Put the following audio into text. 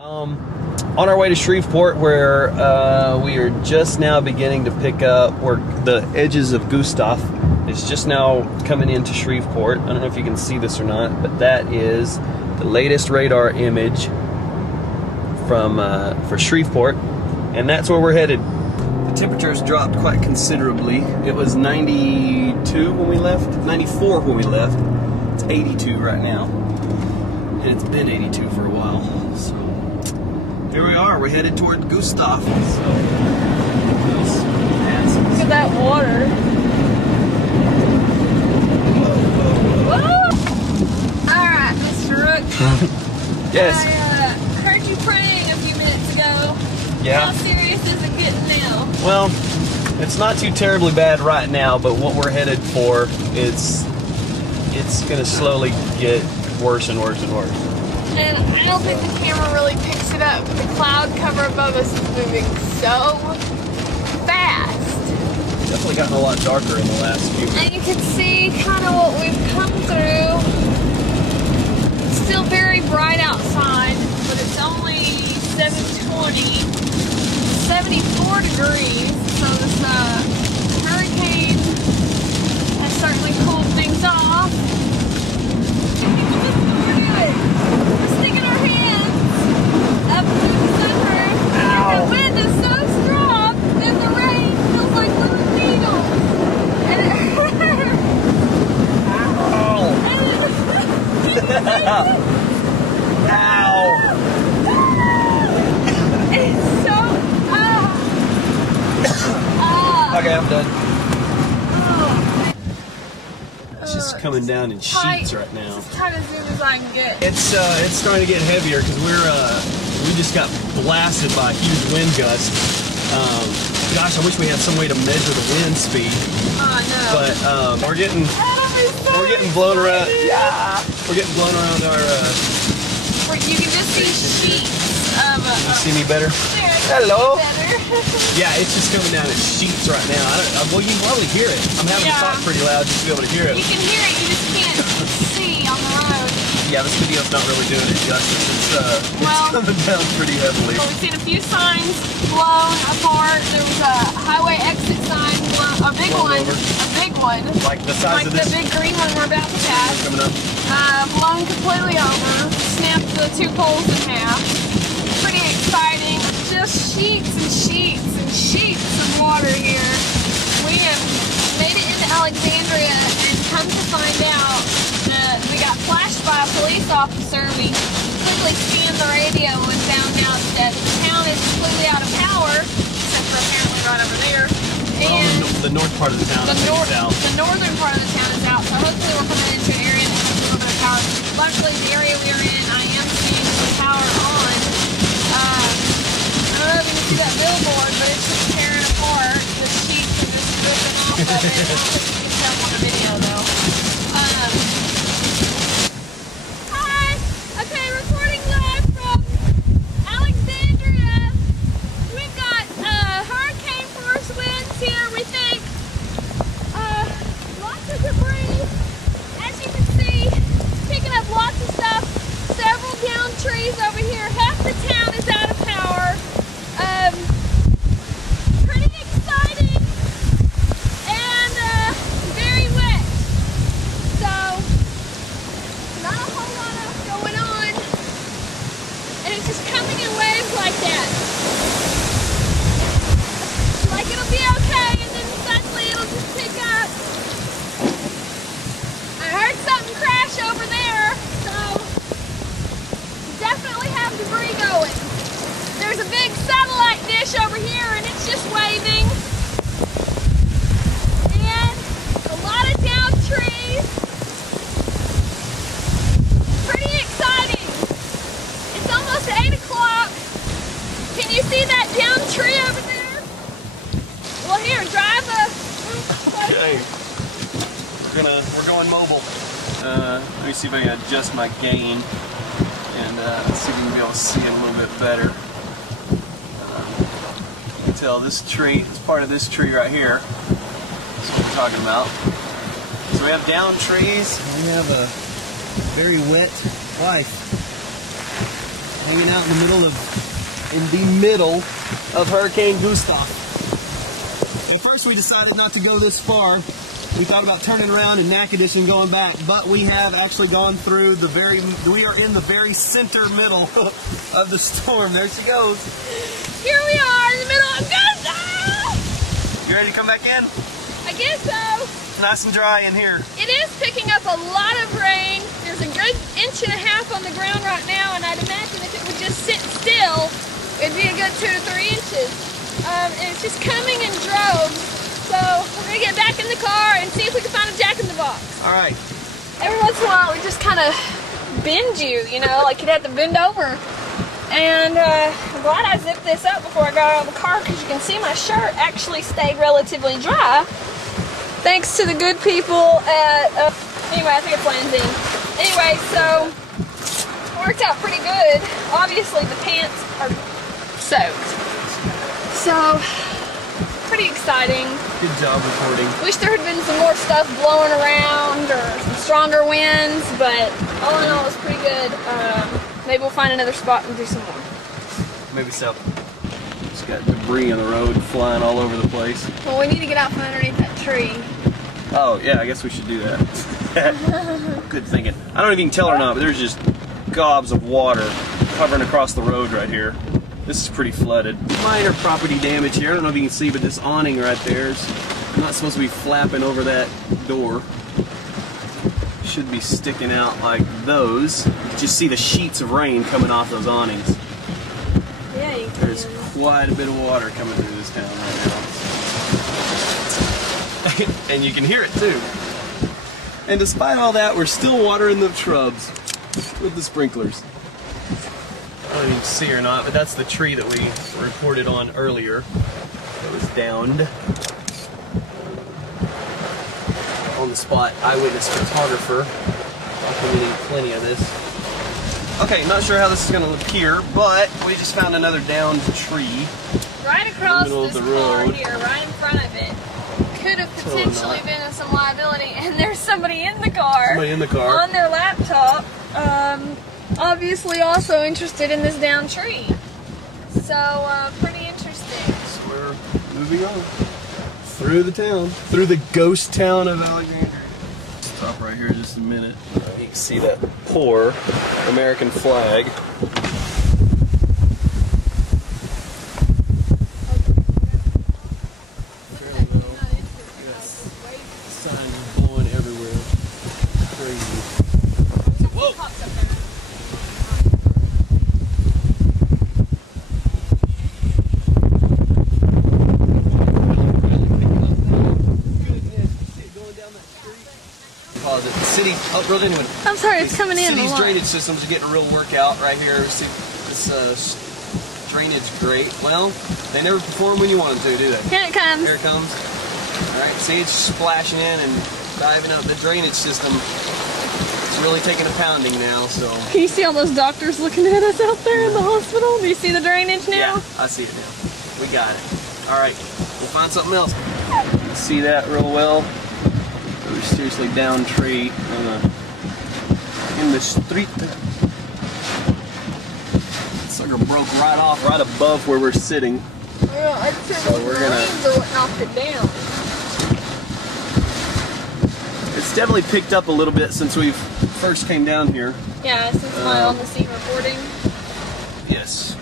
On our way to Shreveport, where we are just now beginning to pick up where the edges of Gustav is just now coming into Shreveport. I don't know if you can see this or not, but that is the latest radar image from for Shreveport, and that's where we're headed. The temperatures dropped quite considerably. It was 92 when we left, 94 when we left. It's 82 right now, and it's been 82 for a while. So here we are. We're headed toward Gustav. So, look at that water. All right, Mr. Rook. Yes. I heard you praying a few minutes ago. Yeah. How serious is it getting now? Well, it's not too terribly bad right now, but what we're headed for it's going to slowly get worse and worse and worse. And I don't think the camera really picks it up. The cloud cover above us is moving so fast. It's definitely gotten a lot darker in the last few minutes. And you can see kind of what we've come through. It's still very bright outside, but it's only 7:20, 74 degrees. So this hurricane has certainly cooled things off. We're sticking our hands up through the sunroof. And the wind is so strong that the rain feels like little needles. And it hurts. Ow! Ow! It's so Okay, I'm done. It's just coming down in sheets right now. It's as tight as soon as I can get. It's starting to get heavier because we just got blasted by a huge wind gust. Gosh, I wish we had some way to measure the wind speed. Oh no! But we're getting blown around. Yeah, we're getting blown around our. You can just see sheets of. You see me better? Hello. Yeah, it's just coming down in sheets right now. Well, you can probably hear it. I'm having to talk pretty loud just to be able to hear it. You can hear it, you just can't see on the road. Yeah, this video's not really doing it justice. It's coming down pretty heavily. Well, we've seen a few signs blown apart. There was a highway exit sign, a big one. Like the size of this. Like the big green one we're about to pass. Coming up. Blown completely over. Snapped the two poles in half. Pretty exciting. Just sheets and sheets and sheets of water here. We have made it into Alexandria and come to find out that we got flashed by a police officer. We quickly scanned the radio and found out that the town is completely out of power, except for apparently right over there. And the north part of the town is out. The northern part of the town is out, so hopefully we're coming into an area that has a little bit of power. Luckily, the area we are in, I am seeing some power on. I don't know if you can see that billboard, but it's just tearing apart. The sheets are just ripping off of it. I don't think you can tell on the video, though. Hi! Okay, recording live from Alexandria. We've got hurricane force winds here, we think. Lots of debris. As you can see, picking up lots of stuff. Several downed trees over here. Half the town is out of power. Pretty exciting and very wet. So, not a whole lot else going on. And it's just coming in waves like that. Like it'll be okay, and then suddenly it'll just pick up. I heard something crash over there, so definitely have debris going. There's a big satellite dish over here and it's just waving. And a lot of downed trees. Pretty exciting. It's almost 8 o'clock. Can you see that downed tree over there? Well, here, drive Okay. We're going mobile. Let me see if I can adjust my gain and see if we can be able to see it a little bit better. You can tell this tree, it's part of this tree right here. That's what we're talking about. So we have downed trees, and we have a very wet life. hanging out in the middle of Hurricane Gustav. At first we decided not to go this far. We thought about turning around in Natchitoches and going back, but we have actually gone through we are in the very center middle of the storm. There she goes. Here we are in the middle of Gustav! You ready to come back in? I guess so. It's nice and dry in here. It is picking up a lot of rain. There's a good 1.5 inches on the ground right now, and I'd imagine if it would just sit still, it'd be a good 2 to 3 inches. And it's just coming in droves. So we're gonna get back in the car and see if we can find a jack-in-the-box. All right. Every once in a while, we just kind of bend you know, like you'd have to bend over. And I'm glad I zipped this up before I got out of the car because you can see my shirt actually stayed relatively dry. Thanks to the good people at, anyway, I think it's Lansing. Anyway, so it worked out pretty good. Obviously, the pants are soaked. So, pretty exciting. Good job recording. Wish there had been some more stuff blowing around or some stronger winds, but all in all, it's pretty good. Maybe we'll find another spot and do some more. Maybe so. Just got debris on the road flying all over the place. Well, we need to get out from underneath that tree. Oh, yeah, I guess we should do that. Good thinking. I don't know if you can tell or not, but there's just gobs of water hovering across the road right here. This is pretty flooded. Minor property damage here. I don't know if you can see, but this awning right there is not supposed to be flapping over that door. Should be sticking out like those. You can just see the sheets of rain coming off those awnings. Yeah, you can. There's quite a bit of water coming through this town right now. And you can hear it too. And despite all that, we're still watering the shrubs with the sprinklers. I don't know if you can see or not, but that's the tree that we reported on earlier. It was downed. On the spot eyewitness photographer. Documenting plenty of this. Okay, not sure how this is going to appear, but we just found another downed tree. Right across in the middle of this the car road. here, right in front of it. Could have potentially been of some liability, and there's somebody in the car. Somebody in the car. On their laptop. Obviously also interested in this downed tree. So, pretty interesting. So we're moving on. Through the town. Through the ghost town of Alexandria. Stop right here just a minute. You can see that poor American flag. Signs blowing everywhere. Crazy. Whoa! The city, I'm sorry, it's coming in. The city's drainage systems are getting a real workout right here. See this drainage grate. Well, they never perform when you want them to, do they? Here it comes. Here it comes. All right, see it's splashing in and diving up. The drainage system is really taking a pounding now. So. Can you see all those doctors looking at us out there in the hospital? Do you see the drainage now? Yeah, I see it now. We got it. All right, we'll find something else. See that real well. There's seriously down tree in the street. Sucker broke right off, right above where we're sitting. Yeah, I'd say So we're gonna. what knocked it down. It's definitely picked up a little bit since we first came down here. Yeah, since my on the scene reporting. Yes.